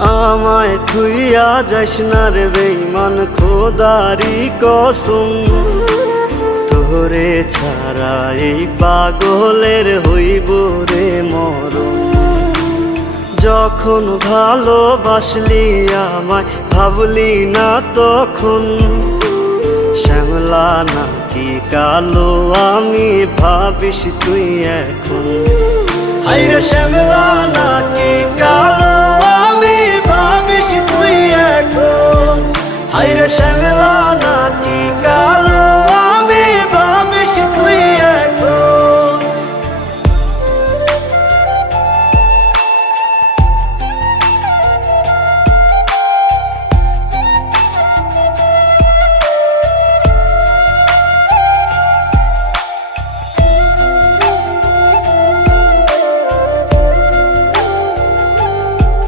আমায় থুইয়া যাস না রে বেঈমান, খোদারি কসম। তোরে ছাড়া এই পাগলের হইব রে মরণ। যখন ভালোবাসলি আমায় ভাবলি না তখন, শ্যামলা নাকি কালো আমি ভাবিস তুই এখন। হায়রে শ্যামলা নাকি কালো